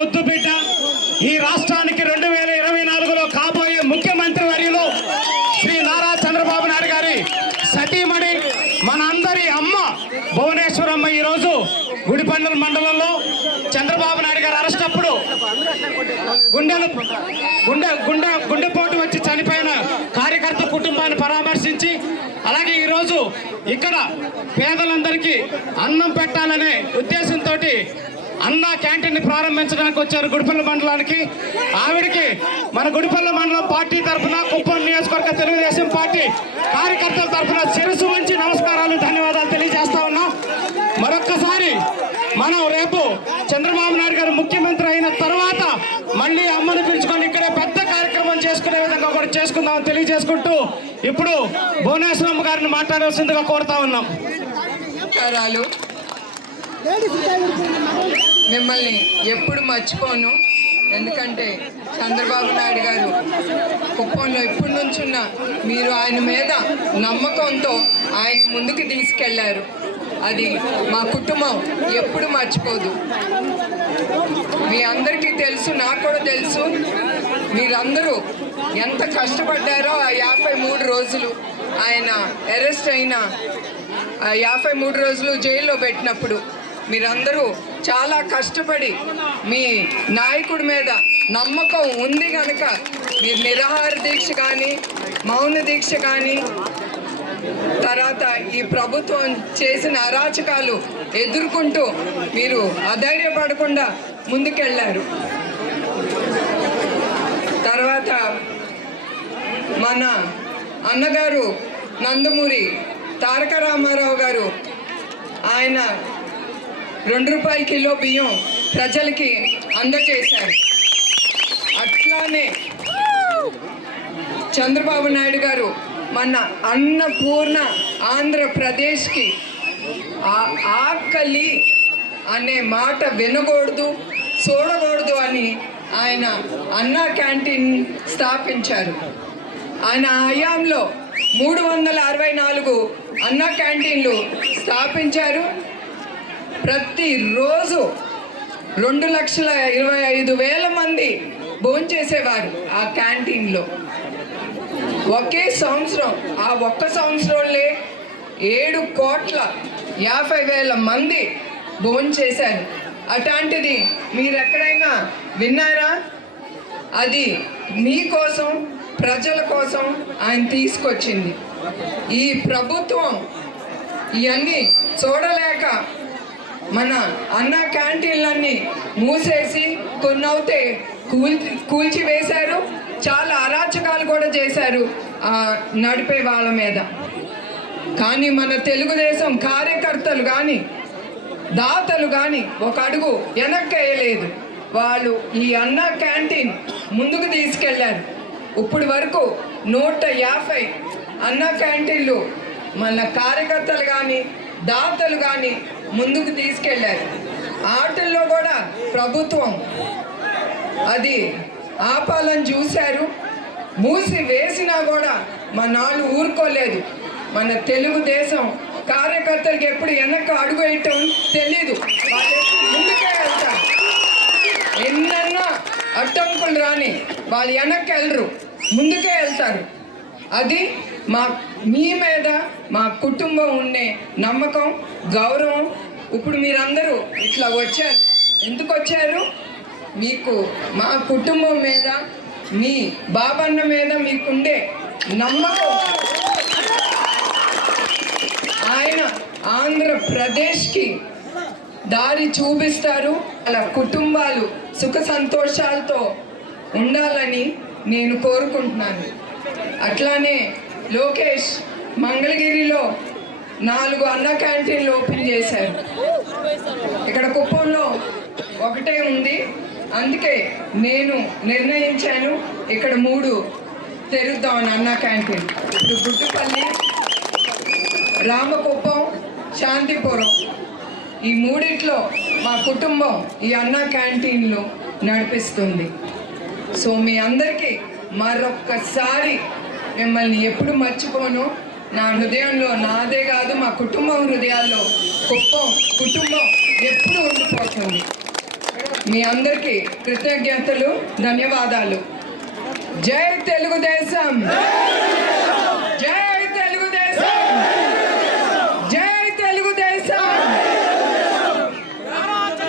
ముద్దుబిడ్డ ఈ రాష్ట్రానికి రెండు వేల ఇరవై నాలుగులో కాబోయే ముఖ్యమంత్రి వర్యులు శ్రీ నారా చంద్రబాబు నాయుడు గారి సతీమణి మన అందరి అమ్మ భువనేశ్వరమ్మ ఈరోజు గుడిపండల మండలంలో చంద్రబాబు నాయుడు గారు అరెస్ట్ అప్పుడు గుండెలు గుండె గుండె గుండెపో ఈరోజు ఇక్కడ పేదలందరికీ అన్నం పెట్టాలనే ఉద్దేశంతో అన్న క్యాంటీన్ ప్రారంభించడానికి వచ్చారు గుడిపల్లి మండలానికి. ఆవిడకి మన గుడిపల్లి మండలం పార్టీ తరఫున కుప్పం నియోజకవర్గ తెలుగుదేశం పార్టీ కార్యకర్తల తరఫున శిరసు మంచి నమస్కారాలు ధన్యవాదాలు తెలియజేస్తా ఉన్నాం. మరొక్కసారి మనం రేపు చంద్రబాబు నాయుడు గారు ముఖ్యమంత్రి అయిన తర్వాత విధంగా కూడా చేసుకుందామని తెలియజేసుకుంటూ ఇప్పుడు భువనేశ్వరమ్మ గారిని మాట్లాడవలసిందిగా కోరుతా ఉన్నాం. మిమ్మల్ని ఎప్పుడు మర్చిపోను. ఎందుకంటే చంద్రబాబు నాయుడు గారు కుప్పంలో ఎప్పటి నుంచున్న మీరు ఆయన మీద నమ్మకంతో ఆయన ముందుకు తీసుకెళ్ళారు. అది మా కుటుంబం ఎప్పుడు మర్చిపోదు. మీ అందరికీ తెలుసు నాకు కూడా తెలుసు. మీరందరూ ఎంత కష్టపడ్డారో ఆ యాభై మూడు రోజులు ఆయన అరెస్ట్ అయిన ఆ యాభై మూడు రోజులు జైల్లో పెట్టినప్పుడు మీరందరూ చాలా కష్టపడి మీ నాయకుడి మీద నమ్మకం ఉంది కనుక మీరు నిరాహార దీక్ష కానీ మౌన దీక్ష కానీ తర్వాత ఈ ప్రభుత్వం చేసిన అరాచకాలు ఎదుర్కొంటూ మీరు అధైర్యపడకుండా ముందుకెళ్ళారు తర్వాత మన అన్నగారు నందమూరి తారక రామారావు గారు ఆయన రెండు రూపాయల కిలో బియ్యం ప్రజలకి అందజేశారు అట్లానే చంద్రబాబు నాయుడు గారు మన అన్నపూర్ణ ఆంధ్రప్రదేశ్కి ఆ- ఆకలి అనే మాట వినకూడదు చూడకూడదు అని ఆయన అన్నా క్యాంటీన్ స్థాపించారు. ఆయన హయాంలో మూడు వందల అరవై నాలుగు అన్నా క్యాంటీన్లు స్థాపించారు. ప్రతిరోజు రెండు లక్షల ఇరవై ఐదు వేల మంది భోంచేసేవారు ఆ క్యాంటీన్లో. ఒకే సంవత్సరం ఆ ఒక్క సంవత్సరంలో ఏడు కోట్ల యాభై వేల మంది భోంచేశారు. అట్లాంటిది మీరెక్కడైనా విన్నారా? అది మీకోసం ప్రజల కోసం ఆయన తీసుకొచ్చింది. ఈ ప్రభుత్వం ఇవన్నీ చూడలేక మన అన్న క్యాంటీన్లన్నీ మూసేసి కొన్ని అవుతే కూల్చి కూల్చివేశారు. చాలా అరాచకాలు కూడా చేశారు ఆ, నడిపే వాళ్ళ మీద. కానీ మన తెలుగుదేశం కార్యకర్తలు కానీ దాతలు కానీ ఒక అడుగు వెనక్కి వేయలేదు వాళ్ళు ఈ అన్న క్యాంటీన్ ముందుకు తీసుకెళ్ళారు. ఇప్పటి వరకు నూట యాభై అన్న క్యాంటీన్లు మన కార్యకర్తలు కానీ దాతలు కానీ ముందుకు తీసుకెళ్ళారు ఆటల్లో కూడా ప్రభుత్వం అది ఆపాలని చూశారు. మూసి వేసినా కూడా మా నాళ్ళు ఊరుకోలేదు. మన తెలుగుదేశం కార్యకర్తలకు ఎప్పుడు వెనక అడుగు వేయటం తెలీదు. వాళ్ళు ముందుకే వెళ్తారు. ఎన్నన్నా అడ్డంకులు రాని వాళ్ళు వెనక్కి వెళ్ళరు. ముందుకే వెళ్తారు. అది మా మీ మీద మా కుటుంబం ఉండే నమ్మకం గౌరవం. ఇప్పుడు మీరందరూ ఇట్లా వచ్చారు. ఎందుకు వచ్చారు? మీకు మా కుటుంబం మీద మీ బాబన్న మీద మీకుండే నమ్మకం. ఆయన ఆంధ్రప్రదేశ్కి దారి చూపిస్తారు. అలా కుటుంబాలు సుఖ సంతోషాలతో ఉండాలని నేను కోరుకుంటున్నాను. అట్లానే లోకేష్ మంగళగిరిలో నాలుగు అన్న క్యాంటీన్లు ఓపెన్ చేశారు. ఇక్కడ కుప్పంలో ఒకటే ఉంది. అందుకే నేను నిర్ణయించాను ఇక్కడ మూడు తెరుద్దామని అన్న క్యాంటీన్. ఇప్పుడు గుడ్డుపల్లి రామకుప్పం శాంతిపురం ఈ మూడిట్లో మా కుటుంబం ఈ అన్న క్యాంటీన్లు నడిపిస్తుంది. సో మీ అందరికీ మరొక్కసారి మిమ్మల్ని ఎప్పుడు మర్చిపోను. నా హృదయంలో నాదే కాదు మా కుటుంబం హృదయాల్లో కుప్పం కుటుంబం ఎప్పుడు ఉండిపోతుంది. మీ అందరికీ కృతజ్ఞతలు ధన్యవాదాలు. జై తెలుగుదేశం!